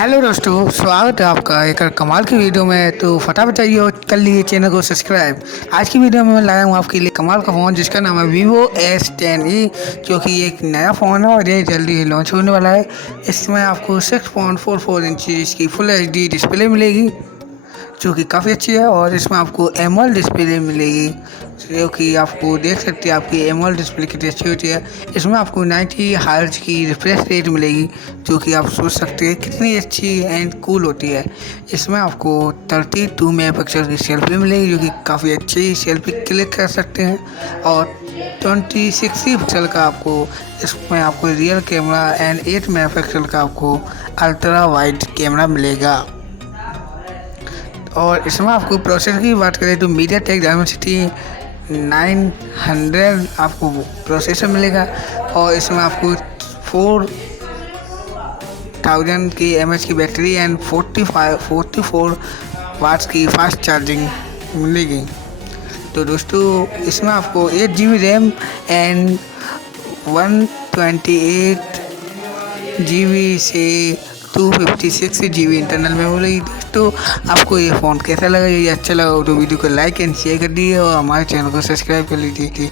Hello दोस्तों, स्वागत है आपका एक और कमाल की वीडियो में। तो फटाफट जाइए और कर लीजिए चैनल को सब्सक्राइब। आज की वीडियो में मैं लाया हूँ आपके लिए कमाल का फ़ोन जिसका नाम है Vivo s10e, जो कि एक नया फ़ोन है और ये जल्दी ही लॉन्च होने वाला है। इसमें आपको 6.44 इंच की फुल HD डिस्प्ले मिलेगी जो कि काफ़ी अच्छी है, और इसमें आपको AMOLED डिस्प्ले मिलेगी जो कि आपको देख सकते हैं आपकी AMOLED डिस्प्ले कितनी अच्छी होती है। इसमें आपको 90 हर्ट्ज की रिफ्रेश रेट मिलेगी जो कि आप सोच सकते हैं कितनी अच्छी एंड कूल होती है। इसमें आपको 32 मेगापिक्सल की सेल्फी मिलेगी जो कि काफ़ी अच्छी सेल्फी क्लिक कर सकते हैं, और 20-60 पिक्सल का आपको इसमें आपको रियल कैमरा एंड 8 मेगापिक्सल का आपको अल्ट्रा वाइड कैमरा मिलेगा। और इसमें आपको प्रोसेसर की बात करें तो MediaTek Dimensity 900 आपको प्रोसेसर मिलेगा, और इसमें आपको 4000 की mAh की बैटरी एंड 44 वाट्स की फास्ट चार्जिंग मिलेगी। तो दोस्तों इसमें आपको 8 GB रैम एंड 128 GB से 256 GB इंटरनल मेमोरी। दोस्तों आपको ये फ़ोन कैसा लगा? ये अच्छा लगा तो वीडियो को लाइक एंड शेयर कर दीजिए और हमारे चैनल को सब्सक्राइब कर लीजिए।